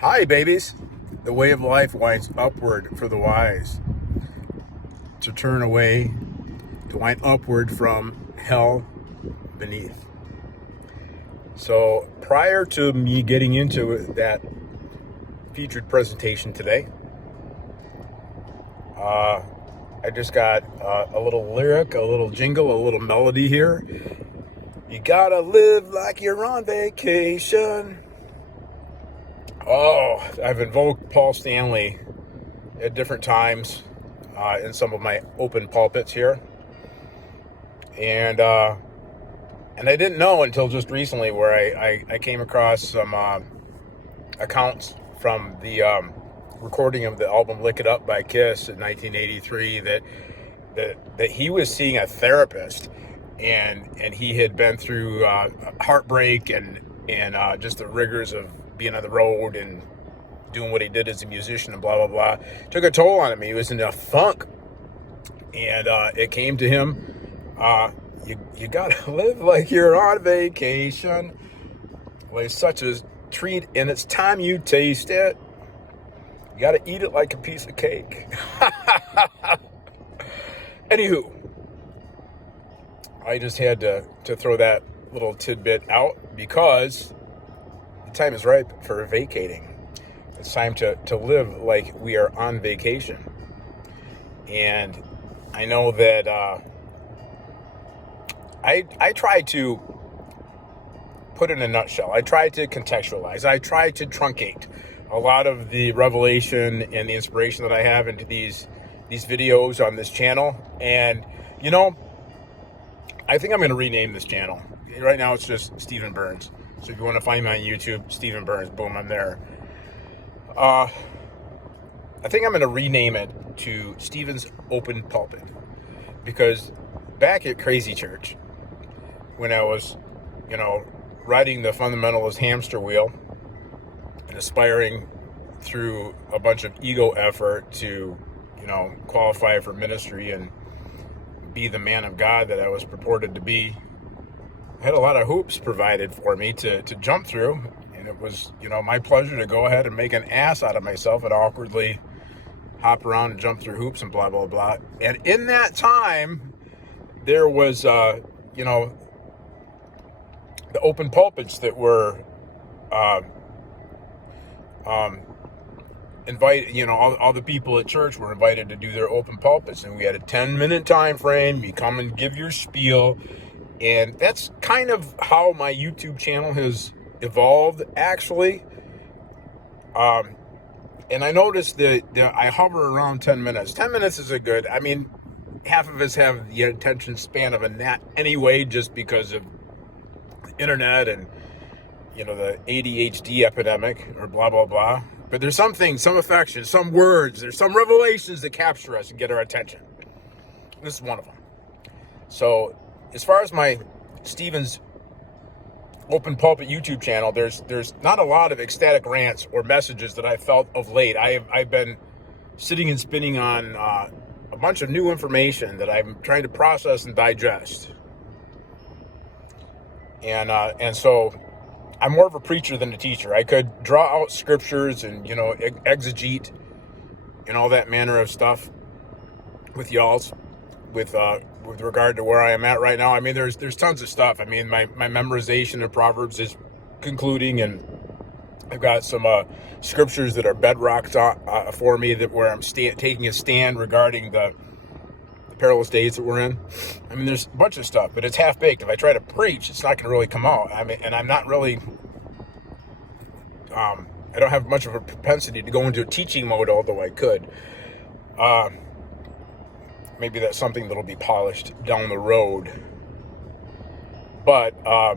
Hi, babies. The way of life winds upward for the wise, to turn away, to wind upward from hell beneath. So, prior to me getting into that featured presentation today, I just got a little lyric, a little jingle, a little melody here. You gotta live like you're on vacation. Oh, I've invoked Paul Stanley at different times in some of my open pulpits here, and I didn't know until just recently where I came across some accounts from the recording of the album "Lick It Up" by Kiss in 1983 that he was seeing a therapist, and he had been through heartbreak and just the rigors of being on the road and doing what he did as a musician and blah blah blah. Took a toll on him. He was in a funk, and it came to him. You gotta live like you're on vacation. Well, it's such a treat, and it's time you taste it. You gotta eat it like a piece of cake. Anywho, I just had to throw that little tidbit out because the time is ripe for vacating. It's time to live like we are on vacation. And I know that I try to put in a nutshell. I try to contextualize. I try to truncate a lot of the revelation and the inspiration that I have into these videos on this channel. And, you know, I think I'm going to rename this channel. Right now it's just Stephen Burns. So if you want to find me on YouTube, Stephen Burns, boom, I'm there. I think I'm going to rename it to Stephen's Open Pulpit, because back at Crazy Church, when I was, riding the fundamentalist hamster wheel and aspiring through a bunch of ego effort to, qualify for ministry and be the man of God that I was purported to be, I had a lot of hoops provided for me to jump through. And it was, my pleasure to go ahead and make an ass out of myself and awkwardly hop around and jump through hoops and blah, blah, blah. And in that time, there was, the open pulpits that were invited, all the people at church were invited to do their open pulpits. And we had a 10-minute time frame. You come and give your spiel. And that's kind of how my YouTube channel has evolved, actually. And I noticed that I hover around 10 minutes. 10 minutes is half of us have the attention span of a gnat anyway, just because of the internet and, the ADHD epidemic or blah, blah, blah. But there's some things, some affections, some words, there's some revelations that capture us and get our attention. This is one of them. So as far as my Stephen's Open Pulpit YouTube channel, there's not a lot of ecstatic rants or messages that I felt of late. I've been sitting and spinning on a bunch of new information that I'm trying to process and digest. And so I'm more of a preacher than a teacher. I could draw out scriptures and, exegete and all that manner of stuff with y'all's, with regard to where I am at right now. There's tons of stuff. My memorization of Proverbs is concluding, and I've got some scriptures that are bedrocks for me where I'm taking a stand regarding the perilous days that we're in. There's a bunch of stuff, but it's half-baked. If I try to preach, it's not going to really come out. And I'm not really, I don't have much of a propensity to go into a teaching mode, although I could. Maybe that's something that'll be polished down the road. But, I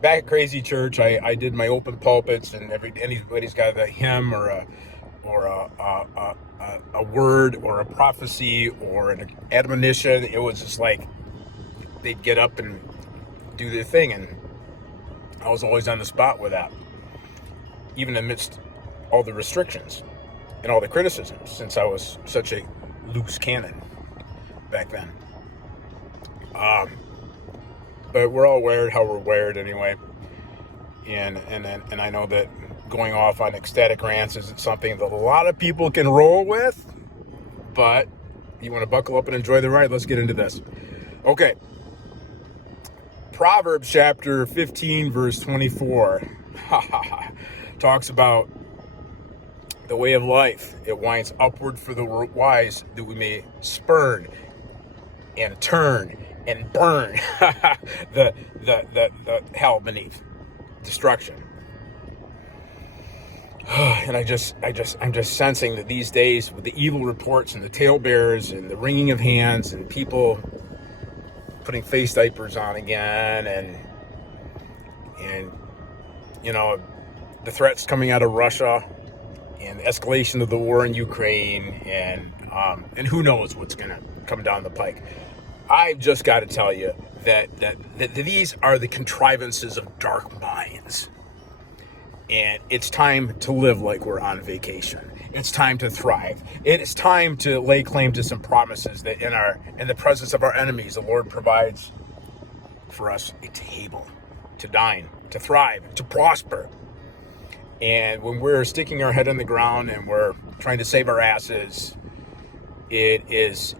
back at Crazy Church, I did my open pulpits, and anybody's got a hymn or a word or a prophecy or an admonition. It was just like they'd get up and do their thing, and I was always on the spot with that, even amidst all the restrictions and all the criticisms, since I was such a loose cannon back then. But we're all wired how we're wired anyway, and I know that going off on ecstatic rants isn't something that a lot of people can roll with, but you want to buckle up and enjoy the ride. Let's get into this. Okay. Proverbs chapter 15, verse 24 talks about the way of life. It winds upward for the wise, that we may spurn and turn and burn the hell beneath, destruction. And I'm just sensing that these days, with the evil reports and the talebearers and the wringing of hands and people putting face diapers on again, and you know, the threats coming out of Russia and the escalation of the war in Ukraine, and who knows what's going to come down the pike. I've just got to tell you that these are the contrivances of dark minds. And it's time to live like we're on vacation. It's time to thrive. It's time to lay claim to some promises that in the presence of our enemies, the Lord provides for us a table to dine, to thrive, to prosper. And when we're sticking our head in the ground and we're trying to save our asses, it is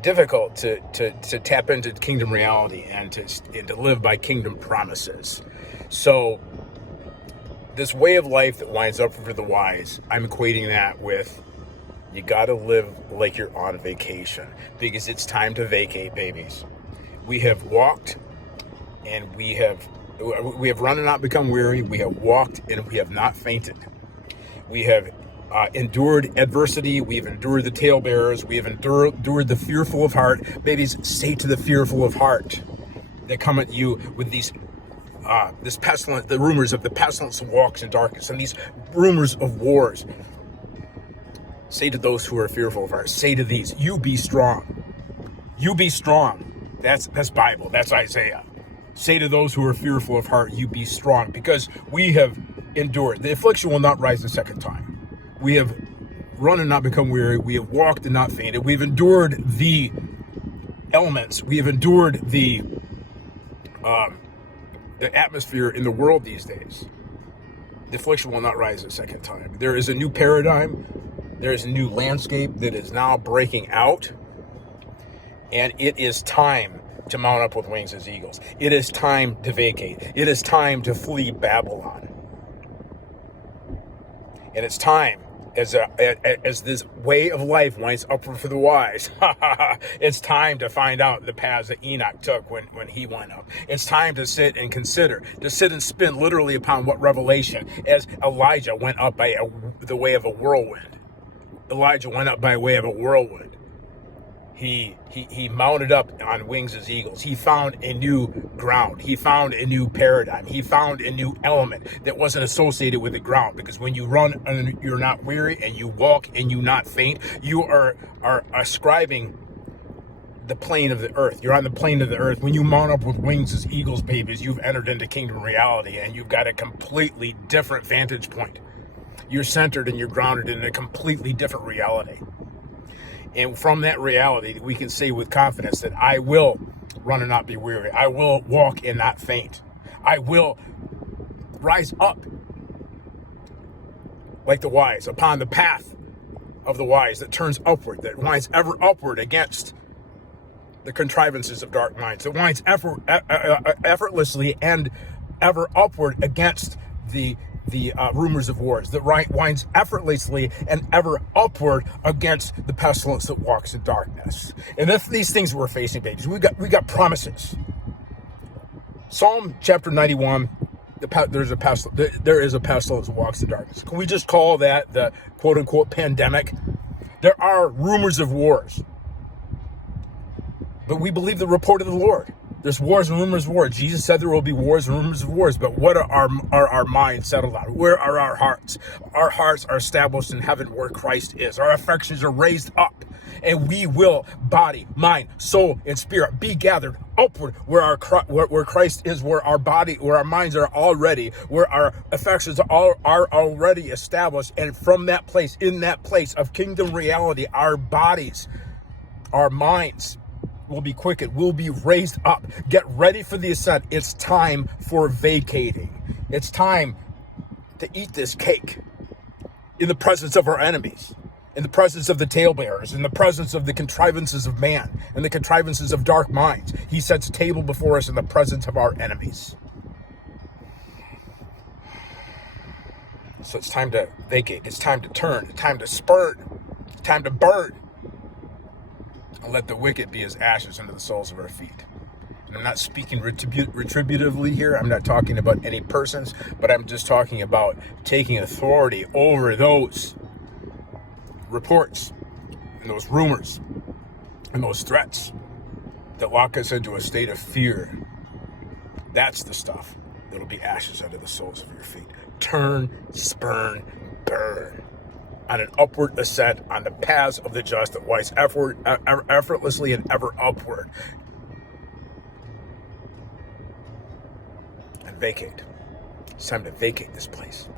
difficult to tap into kingdom reality and to live by kingdom promises. So this way of life that winds up for the wise, I'm equating that with, you got to live like you're on vacation, because it's time to vacate, babies. We have walked and we have run and not become weary. We have walked and we have not fainted. We have endured adversity. We've endured the talebearers. We have endured the fearful of heart. Babies, say to the fearful of heart that come at you with this pestilence, the rumors of the pestilence that walks in darkness, and these rumors of wars. Say to those who are fearful of heart, say to these, you be strong. You be strong. That's Bible. That's Isaiah. Say to those who are fearful of heart, you be strong, because we have endured. The affliction will not rise a second time. We have run and not become weary. We have walked and not fainted. We've endured the elements. We have endured the atmosphere in the world these days. The affliction will not rise a second time. There is a new paradigm. There is a new landscape that is now breaking out. And it is time to mount up with wings as eagles. It is time to vacate. It is time to flee Babylon. And it's time, as this way of life winds upward for the wise, it's time to find out the paths that Enoch took when he went up. It's time to sit and consider, to sit and spin literally upon what revelation, as Elijah went up by the way of a whirlwind. Elijah went up by way of a whirlwind. He mounted up on wings as eagles. He found a new ground. He found a new paradigm. He found a new element that wasn't associated with the ground. Because when you run and you're not weary, and you walk and you not faint, you are ascribing the plane of the earth. You're on the plane of the earth. When you mount up with wings as eagles, babies, you've entered into kingdom reality, and you've got a completely different vantage point. You're centered and you're grounded in a completely different reality. And from that reality, we can say with confidence that I will run and not be weary. I will walk and not faint. I will rise up like the wise, upon the path of the wise that turns upward, that winds ever upward against the contrivances of dark minds, that winds effortlessly and ever upward against the rumors of wars, that winds effortlessly and ever upward against the pestilence that walks in darkness. And if these things we're facing, babies, we got promises. Psalm chapter 91, there is a pestilence that walks in darkness. Can we just call that the quote unquote pandemic? There are rumors of wars, but we believe the report of the Lord. There's wars and rumors of wars. Jesus said there will be wars and rumors of wars, but what are our minds settled on? Where are our hearts? Our hearts are established in heaven where Christ is. Our affections are raised up, and we will, body, mind, soul, and spirit, be gathered upward where Christ is, where our body, where our minds are already, where our affections are already established. And from that place, in that place of kingdom reality, our bodies, our minds, will be quickened, will be raised up. Get ready for the ascent. It's time for vacating. It's time to eat this cake in the presence of our enemies, in the presence of the talebearers, in the presence of the contrivances of man, and the contrivances of dark minds. He sets a table before us in the presence of our enemies. So it's time to vacate. It's time to turn. It's time to spurn. It's time to burn. And let the wicked be as ashes under the soles of our feet. And I'm not speaking retributively here. I'm not talking about any persons, but I'm just talking about taking authority over those reports and those rumors and those threats that lock us into a state of fear. That's the stuff that'll be ashes under the soles of your feet. Turn, spurn, burn. On an upward ascent on the paths of the just that rise effortlessly and ever upward. And vacate. It's time to vacate this place.